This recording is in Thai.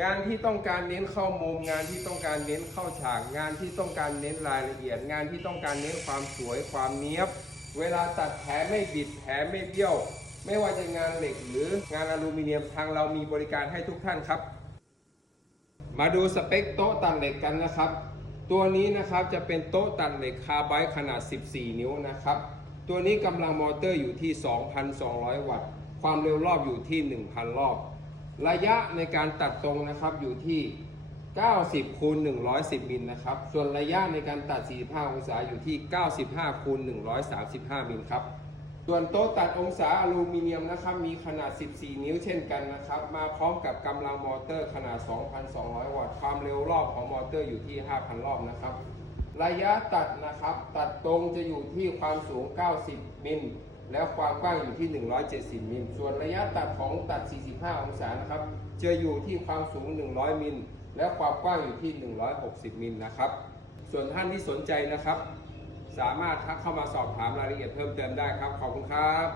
งานที่ต้องการเน้นเข้ามุม งานที่ต้องการเน้นเข้าฉาก งานที่ต้องการเน้นรายละเอียด งานที่ต้องการเน้นความสวยความเนี้ยบ เวลาตัดแผลไม่บิดแผลไม่เบี้ยว ไม่ว่าจะงานเหล็กหรืองานอลูมิเนียมทางเรามีบริการให้ทุกท่านครับ มาดูสเปคโต๊ะตัดเหล็กกันนะครับ ตัวนี้นะครับจะเป็นโต๊ะตัดเหล็กคาร์ไบต์ขนาด 14 นิ้วนะครับ ตัวนี้กำลังมอเตอร์อยู่ที่ 2,200 วัตต์ ความเร็วรอบอยู่ที่ 1,000 รอบ ระยะในการตัดตรงนะครับอยู่ที่ 90คูณ110มิลนะครับ ส่วนระยะในการตัด 45 องศาอยู่ที่ 95คูณ135มิลครับ ส่วนโต๊ะตัดองศาอลูมิเนียมนะครับ มีขนาด 14 นิ้วเช่นกันนะครับ มาพร้อมกับกำลังมอเตอร์ขนาด 2,200 วัตต์ ความเร็วรอบของมอเตอร์อยู่ที่ 5,000 รอบนะครับ ระยะตัดนะครับ ตัดตรงจะอยู่ที่ความสูง 90มิล แล้วความกว้างอยู่ที่ 170 มิล ส่วนระยะตัดของตัด 45 องศานะครับ จะอยู่ที่ความสูง 100 มิล และความกว้างอยู่ที่ 160 มิลนะครับ ส่วนท่านที่สนใจนะครับ สามารถทักเข้ามาสอบถามรายละเอียดเพิ่มเติมได้ครับ ขอบคุณครับ